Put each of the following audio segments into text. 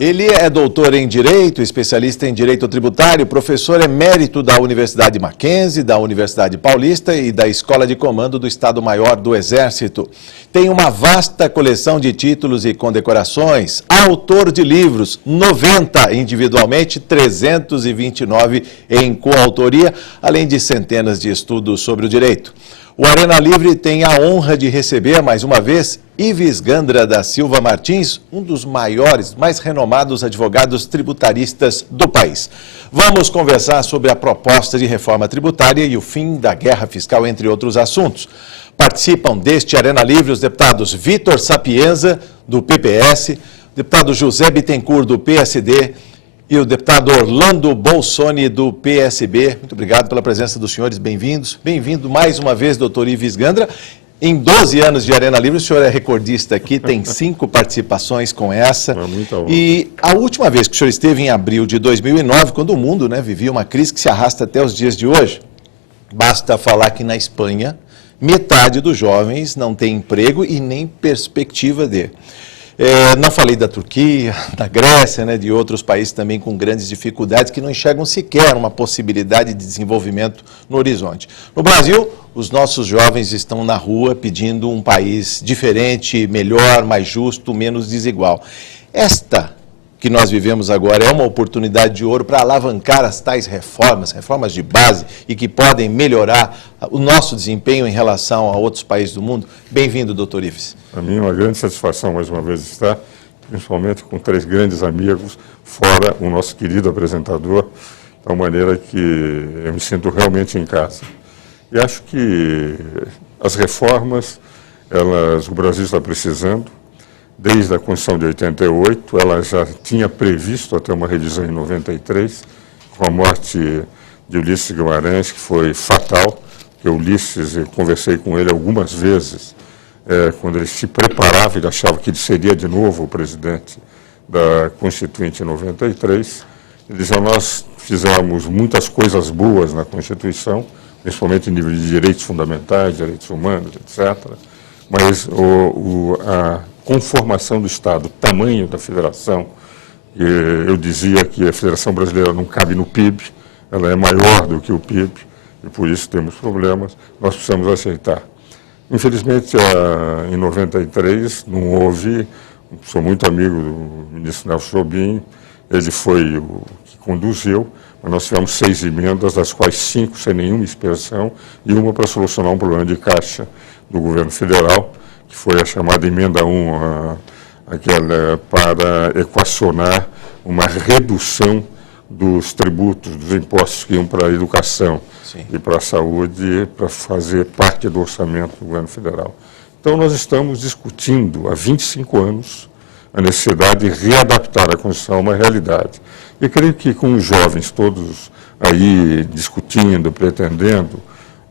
Ele é doutor em Direito, especialista em Direito Tributário, professor emérito da Universidade Mackenzie, da Universidade Paulista e da Escola de Comando do Estado-Maior do Exército. Tem uma vasta coleção de títulos e condecorações, autor de livros, 90 individualmente, 329 em coautoria, além de centenas de estudos sobre o direito. O Arena Livre tem a honra de receber, mais uma vez, Ives Gandra da Silva Martins, um dos maiores, mais renomados advogados tributaristas do país. Vamos conversar sobre a proposta de reforma tributária e o fim da guerra fiscal, entre outros assuntos. Participam deste Arena Livre os deputados Vitor Sapienza, do PPS, deputado José Bittencourt, do PSD, e o deputado Orlando Bolsoni, do PSB. Muito obrigado pela presença dos senhores, bem-vindos. Bem-vindo mais uma vez, doutor Ives Gandra. Em 12 anos de Arena Livre, o senhor é recordista aqui, tem 5 participações com essa. E a última vez que o senhor esteve em abril de 2009, quando o mundo vivia uma crise que se arrasta até os dias de hoje, basta falar que na Espanha, metade dos jovens não tem emprego e nem perspectiva de. Não falei da Turquia, da Grécia, de outros países também com grandes dificuldades que não enxergam sequer uma possibilidade de desenvolvimento no horizonte. No Brasil, os nossos jovens estão na rua pedindo um país diferente, melhor, mais justo, menos desigual. Esta que nós vivemos agora é uma oportunidade de ouro para alavancar as tais reformas de base e que podem melhorar o nosso desempenho em relação a outros países do mundo. Bem-vindo, doutor Ives. Para mim é uma grande satisfação, mais uma vez, estar, principalmente com 3 grandes amigos, fora o nosso querido apresentador, de tal maneira que eu me sinto realmente em casa. E acho que as reformas, o Brasil está precisando. Desde a Constituição de 88, ela já tinha previsto até uma revisão em 93, com a morte de Ulisses Guimarães, que foi fatal, porque Ulisses, eu conversei com ele algumas vezes, quando ele se preparava, ele achava que ele seria de novo o presidente da Constituinte em 93. Ele dizia, nós fizemos muitas coisas boas na Constituição, principalmente em nível de direitos fundamentais, direitos humanos, etc., mas a conformação do Estado, o tamanho da federação, eu dizia que a Federação Brasileira não cabe no PIB, ela é maior do que o PIB, e por isso temos problemas, nós precisamos aceitar. Infelizmente, em 93, não houve, sou muito amigo do ministro Nelson Jobim, ele foi o que conduziu, mas nós tivemos 6 emendas, das quais 5 sem nenhuma expressão, e uma para solucionar um problema de caixa do governo federal, que foi a chamada emenda 1, aquela para equacionar uma redução dos tributos, dos impostos que iam para a educação e para a saúde, para fazer parte do orçamento do governo federal. Então, nós estamos discutindo há 25 anos a necessidade de readaptar a Constituição a uma realidade. E creio que com os jovens todos aí discutindo, pretendendo,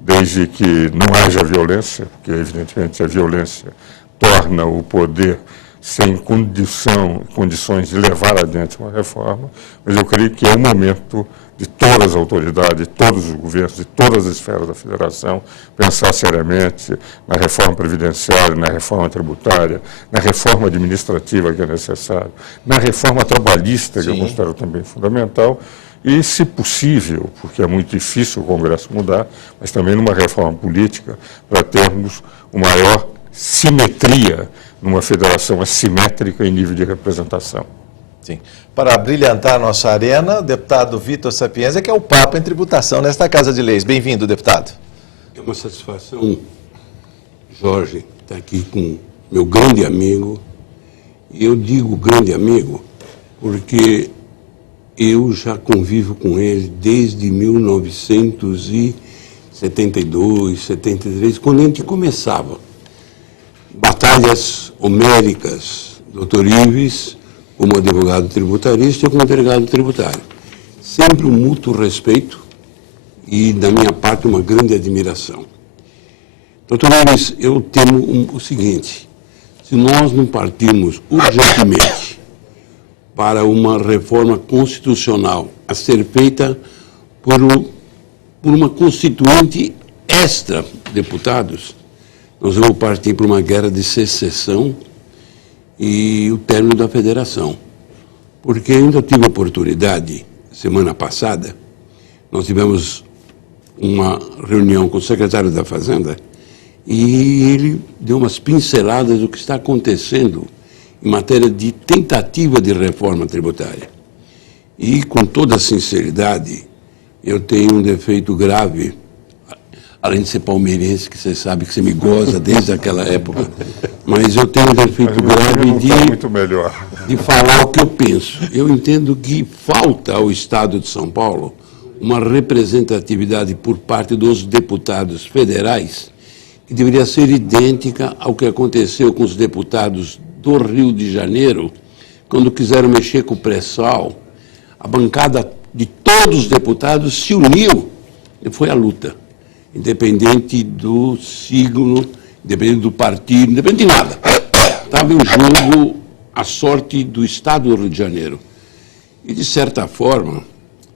desde que não haja violência, porque evidentemente a violência torna o poder sem condições de levar adiante uma reforma, mas eu creio que é o momento de todas as autoridades, de todos os governos, de todas as esferas da federação, pensar seriamente na reforma previdenciária, na reforma tributária, na reforma administrativa que é necessária, na reforma trabalhista, que eu considero também fundamental, e, se possível, porque é muito difícil o Congresso mudar, mas também numa reforma política, para termos uma maior simetria numa federação assimétrica em nível de representação. Sim. Para brilhantar a nossa arena, o deputado Vitor Sapienza, que é o Papa em tributação nesta Casa de Leis. Bem-vindo, deputado. É uma satisfação, Jorge, estar aqui com meu grande amigo. E eu digo grande amigo porque eu já convivo com ele desde 1972, 73, quando a gente começava. Batalhas homéricas, doutor Ives, como advogado tributarista e como delegado tributário. Sempre um mútuo respeito e, da minha parte, uma grande admiração. Doutor Ives, eu temo o seguinte, se nós não partirmos urgentemente para uma reforma constitucional a ser feita por uma constituinte extra-deputados, nós vamos partir para uma guerra de secessão e o término da federação. porque ainda tive a oportunidade, semana passada, nós tivemos uma reunião com o secretário da Fazenda e ele deu umas pinceladas do que está acontecendo em matéria de tentativa de reforma tributária. E, com toda sinceridade, eu tenho um defeito grave, além de ser palmeirense, que você sabe que você me goza desde aquela época, mas eu tenho um defeito grave de falar o que eu penso. Eu entendo que falta ao Estado de São Paulo uma representatividade por parte dos deputados federais que deveria ser idêntica ao que aconteceu com os deputados do Rio de Janeiro, quando quiseram mexer com o pré-sal. A bancada de todos os deputados se uniu e foi à luta, independente do signo, independente do partido, independente de nada. Estava em jogo a sorte do Estado do Rio de Janeiro. E, de certa forma,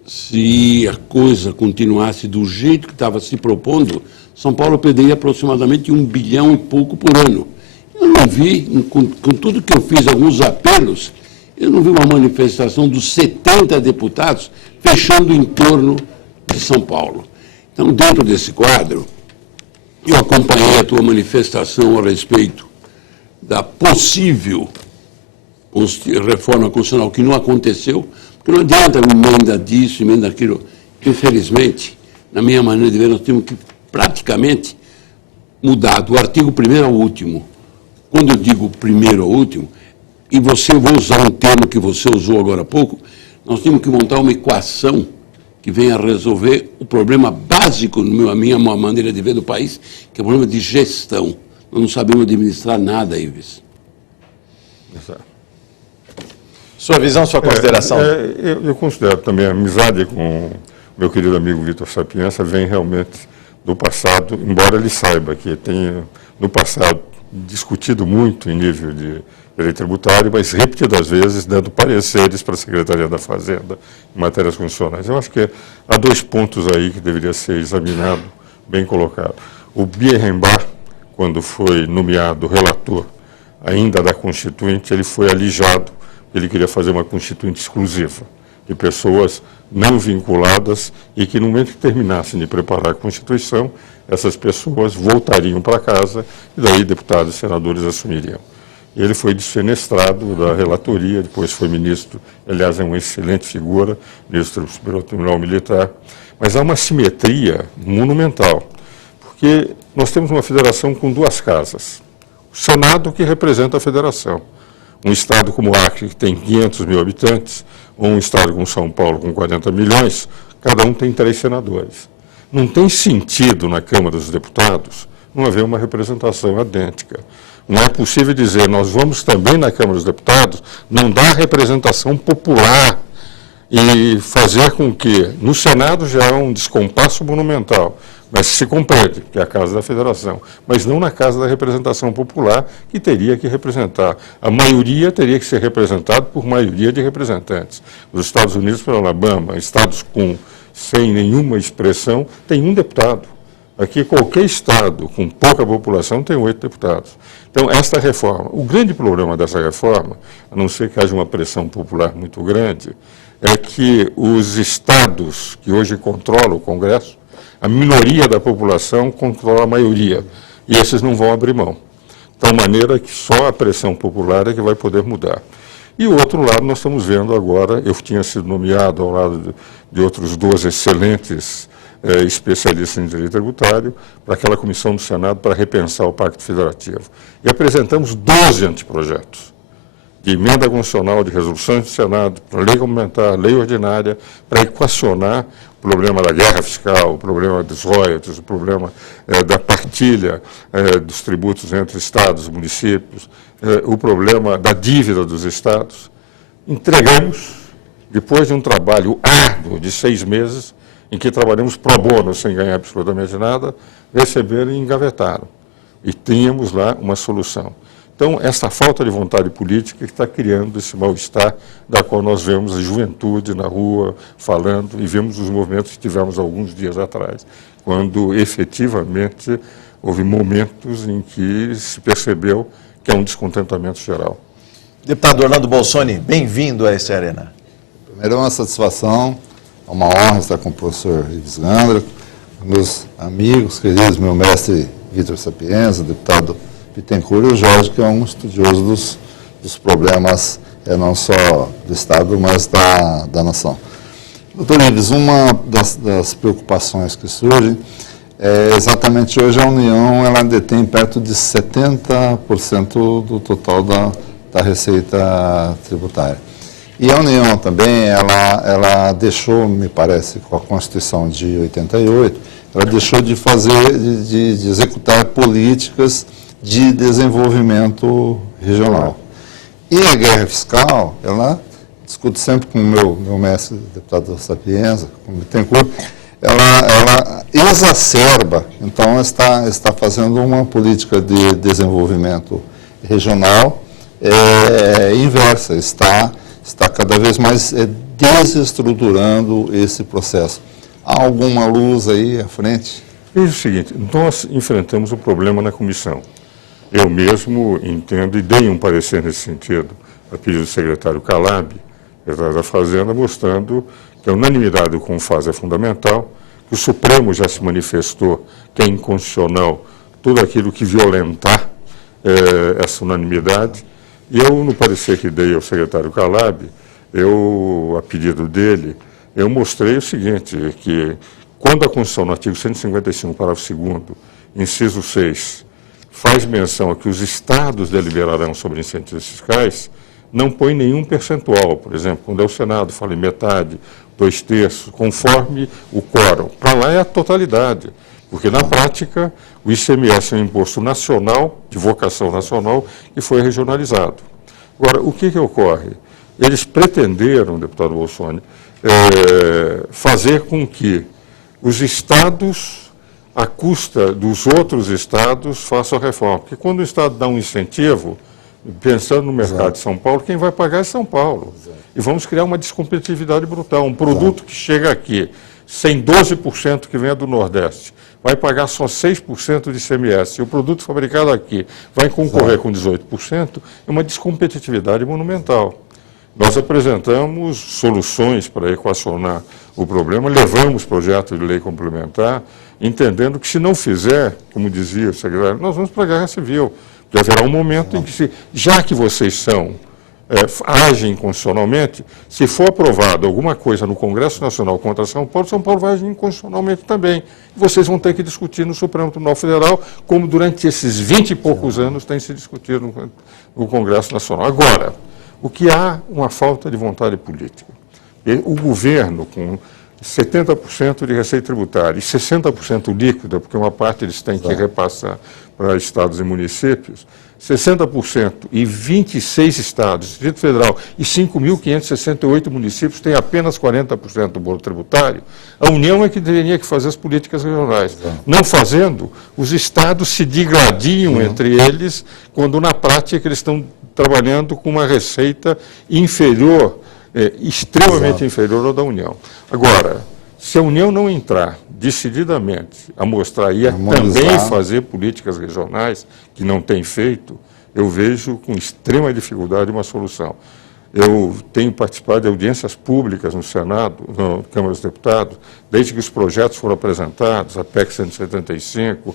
se a coisa continuasse do jeito que estava se propondo, São Paulo perderia aproximadamente 1 bilhão e pouco por ano. Eu não vi, com tudo que eu fiz, alguns apelos, eu não vi uma manifestação dos 70 deputados fechando em torno de São Paulo. Então, dentro desse quadro, eu acompanhei a tua manifestação a respeito da possível reforma constitucional, que não aconteceu, porque não adianta emenda disso, emenda daquilo. Infelizmente, na minha maneira de ver, nós temos que praticamente mudar do artigo 1º ao último. Quando eu digo primeiro ao último, e eu vou usar um termo que você usou agora há pouco, nós temos que montar uma equação que venha resolver o problema básico, na minha maneira de ver, do país, que é o problema de gestão. Nós não sabemos administrar nada, Ives. Sua visão, sua consideração? Eu considero também a amizade com meu querido amigo Vitor Sapienza vem realmente do passado, embora ele saiba que tem, no passado, discutido muito em nível de direito tributário, mas repetidas vezes dando pareceres para a Secretaria da Fazenda em matérias constitucionais. Eu acho que há 2 pontos aí que deveria ser examinado, bem colocado. O Bierrenbach, quando foi nomeado relator ainda da Constituinte, ele foi alijado, ele queria fazer uma Constituinte exclusiva, de pessoas não vinculadas e que no momento que terminassem de preparar a Constituição, essas pessoas voltariam para casa e daí deputados e senadores assumiriam. Ele foi desfenestrado da relatoria, depois foi ministro, aliás, é uma excelente figura, ministro do Superior Tribunal Militar, mas há uma simetria monumental, porque nós temos uma federação com 2 casas. O Senado, que representa a federação. Um estado como o Acre, que tem 500 mil habitantes, ou um estado como São Paulo, com 40 milhões, cada um tem 3 senadores. Não tem sentido na Câmara dos Deputados não haver uma representação idêntica. Não é possível dizer, nós vamos também na Câmara dos Deputados não dar representação popular e fazer com que, no Senado já há um descompasso monumental, mas se compreende, que é a Casa da Federação, mas não na Casa da Representação Popular, que teria que representar. A maioria teria que ser representada por maioria de representantes. Nos Estados Unidos, por Alabama, estados sem nenhuma expressão, tem 1 deputado. Aqui, qualquer estado com pouca população tem 8 deputados. Então, esta reforma, o grande problema dessa reforma, a não ser que haja uma pressão popular muito grande, é que os estados que hoje controlam o Congresso, a minoria da população controla a maioria, e esses não vão abrir mão. De tal maneira que só a pressão popular é que vai poder mudar. E o outro lado, nós estamos vendo agora, eu tinha sido nomeado ao lado de outros 2 excelentes especialistas em direito tributário, para aquela comissão do Senado para repensar o Pacto Federativo. E apresentamos 12 anteprojetos de emenda constitucional, de resoluções do Senado, para lei complementar, lei ordinária, para equacionar o problema da guerra fiscal, o problema dos royalties, o problema da partilha dos tributos entre estados e municípios, o problema da dívida dos estados. Entregamos, depois de um trabalho árduo de 6 meses, em que trabalhamos pro bono, sem ganhar absolutamente nada, receberam e engavetaram. E tínhamos lá uma solução. Então, essa falta de vontade política que está criando esse mal-estar, da qual nós vemos a juventude na rua falando, e vemos os movimentos que tivemos alguns dias atrás, quando efetivamente houve momentos em que se percebeu que é um descontentamento geral. Deputado Orlando Bolsoni, bem-vindo a essa arena. Primeiro é uma satisfação, é uma honra estar com o professor Ives Gandra, meus amigos queridos, meu mestre Vitor Sapienza, deputado Bittencourt e o Jorge, que é um estudioso dos problemas não só do Estado, mas da nação. Doutor Ives, uma das preocupações que surgem é exatamente hoje a União ela detém perto de 70% do total da receita tributária. E a União também, ela deixou, me parece, com a Constituição de 88, ela deixou de de executar políticas de desenvolvimento regional. E a guerra fiscal, ela, discuto sempre com o meu mestre, deputado Sapienza, com o Bittencourt, ela exacerba, então está fazendo uma política de desenvolvimento regional inversa, está cada vez mais desestruturando esse processo. Há alguma luz aí à frente? Veja o seguinte, nós enfrentamos o problema na comissão. Eu mesmo entendo e dei um parecer nesse sentido, a pedido do secretário Calab, da Fazenda, mostrando que a unanimidade do CONFAS é fundamental, que o Supremo já se manifestou que é inconstitucional tudo aquilo que violentar essa unanimidade. E eu, no parecer que dei ao secretário Calab, a pedido dele, eu mostrei o seguinte, que quando a Constituição, no artigo 155, parágrafo 2º, inciso 6, faz menção a que os estados deliberarão sobre incentivos fiscais, não põe nenhum percentual. Por exemplo, quando é o Senado, fala em metade, 2/3, conforme o quórum. Para lá é a totalidade, porque na prática o ICMS é um imposto nacional, de vocação nacional, que foi regionalizado. Agora, o que ocorre? Eles pretenderam, deputado Bolsoni, fazer com que os estados, à custa dos outros estados, façam a reforma. Porque quando o estado dá um incentivo, pensando no mercado de São Paulo, quem vai pagar é São Paulo. E vamos criar uma descompetitividade brutal. Um produto que chega aqui, sem 12% que venha do Nordeste, vai pagar só 6% de ICMS. E o produto fabricado aqui vai concorrer com 18%, é uma descompetitividade monumental. Nós apresentamos soluções para equacionar o problema, levamos projeto de lei complementar, entendendo que se não fizer, como dizia o secretário, nós vamos para a guerra civil. Porque haverá um momento em que, já que vocês agem constitucionalmente, se for aprovado alguma coisa no Congresso Nacional contra São Paulo vai agir inconstitucionalmente também. E vocês vão ter que discutir no Supremo Tribunal Federal, como durante esses 20 e poucos anos tem se discutido no Congresso Nacional. Agora, o que há uma falta de vontade política. O governo, com 70% de receita tributária e 60% líquida, porque uma parte eles têm que repassar para estados e municípios, 60% e 26 estados, Distrito Federal e 5.568 municípios têm apenas 40% do bolo tributário, a União é que teria que fazer as políticas regionais. Não fazendo, os estados se digladiam entre eles, quando na prática eles estão trabalhando com uma receita inferior, extremamente inferior à da União. Agora, se a União não entrar decididamente a mostrar e a também fazer políticas regionais, que não tem feito, eu vejo com extrema dificuldade uma solução. Eu tenho participado de audiências públicas no Senado, na Câmara dos Deputados, desde que os projetos foram apresentados, a PEC 175,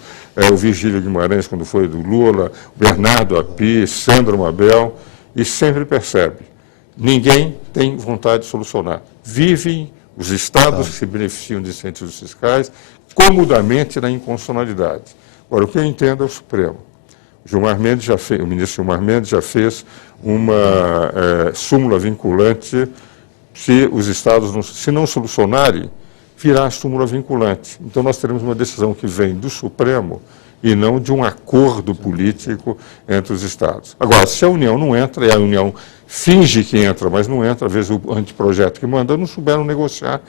o Virgílio Guimarães, quando foi do Lula, o Bernardo Api, Sandro Mabel, e sempre percebe, ninguém tem vontade de solucionar. Vivem os estados que se beneficiam de incentivos fiscais comodamente na inconstitucionalidade. Agora, o que eu entendo é o Supremo. O ministro Gilmar Mendes já fez uma súmula vinculante, se os estados se não solucionarem, virá súmula vinculante. Então, nós teremos uma decisão que vem do Supremo e não de um acordo político entre os estados. Agora, se a União não entra, e a União finge que entra, mas não entra, às vezes o anteprojeto que manda, não souberam negociar